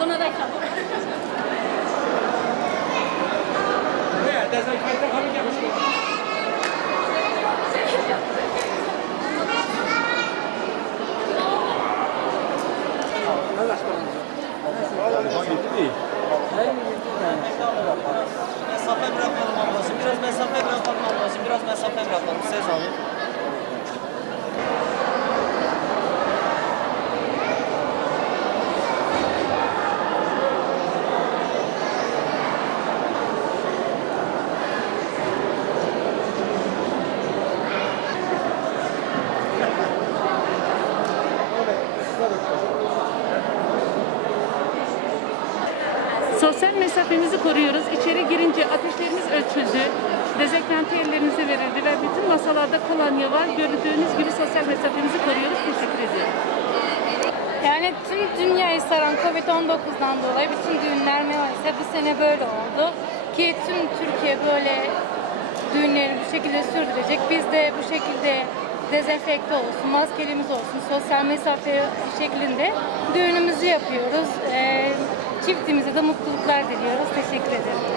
Buna da kalın. Mesafe bırakalım ablacığım. Biraz mesafe bırakalım ablacığım. Biraz mesafe bırakalım. Sosyal mesafemizi koruyoruz. İçeri girince ateşlerimiz ölçüldü. Dezenfekte ellerimize verildi ve bütün masalarda kolonya var. Gördüğünüz gibi sosyal mesafemizi koruyoruz. Teşekkür ediyorum. Yani tüm dünyayı saran Covid-19'dan dolayı bütün düğünler maalesef bu sene böyle oldu. Ki tüm Türkiye böyle düğünleri bu şekilde sürdürecek. Biz de bu şekilde dezenfekte olsun, maskelimiz olsun, sosyal mesafe şeklinde düğünümüzü yapıyoruz. Ee, çiftimize de mutluluklar diliyoruz. Teşekkür ederim.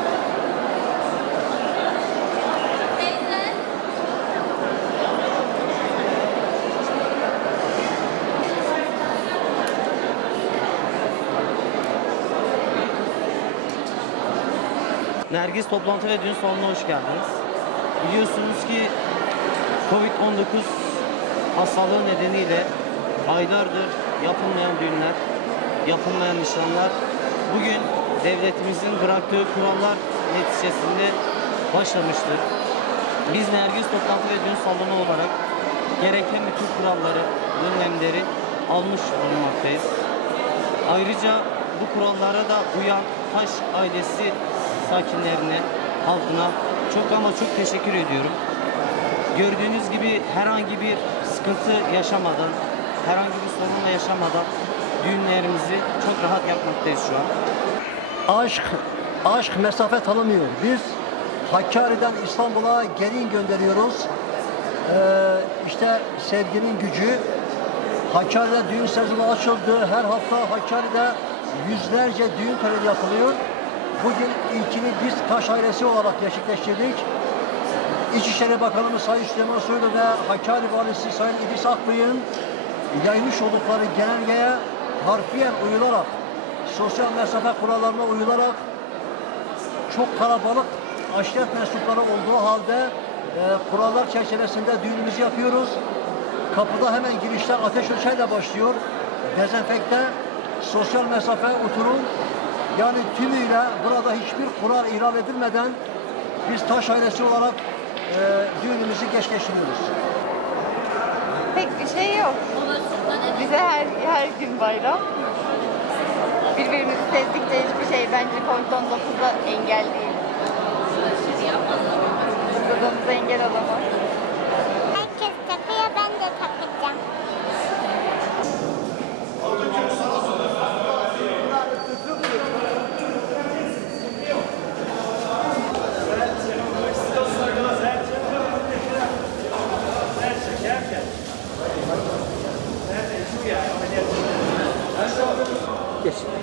Nergis toplantı ve düğün salonuna hoş geldiniz. Biliyorsunuz ki Covid-19 hastalığı nedeniyle aylardır yapılmayan düğünler, yapılmayan nişanlar bugün devletimizin bıraktığı kurallar neticesinde başlamıştır. Biz Nergis toplantı ve düğün salonu olarak gereken bütün kuralları, önlemleri almış bulunmaktayız. Ayrıca bu kurallara da uyan Taş ailesi sakinlerine, halkına çok ama çok teşekkür ediyorum. Gördüğünüz gibi herhangi bir sıkıntı yaşamadan, herhangi bir sorunla yaşamadan düğünlerimizi çok rahat yapmaktayız şu an. Aşk, aşk mesafe tanımıyor. Biz Hakkari'den İstanbul'a gelin gönderiyoruz. Ee, işte sevginin gücü. Hakkari'de düğün sezonu açıldı. Her hafta Hakkari'de yüzlerce düğün töreni yapılıyor. Bugün ilkini biz Taş ailesi olarak gerçekleştirdik. İçişleri Bakanımız Sayın Süleyman Soylu ve Hakkari Valisi Sayın İdris Akbıyık'ın yaymış oldukları genelgeye harfiyen uyularak, sosyal mesafe kurallarına uyularak çok kalabalık aşiret mensupları olduğu halde e, kurallar çerçevesinde düğünümüzü yapıyoruz. Kapıda hemen girişte ateş ölçeyle başlıyor. Dezenfekte, sosyal mesafe, oturum. Yani tümüyle burada hiçbir kural ihlal edilmeden biz taş ailesi olarak e, düğünümüzü gerçekleştiriyoruz. Pek bir şey yok. Bize her her gün bayram. Birbirimizi sevdikçe hiçbir şey bence Covid-19'a engel değil. Mutluluğumuza engel olamaz. বেশি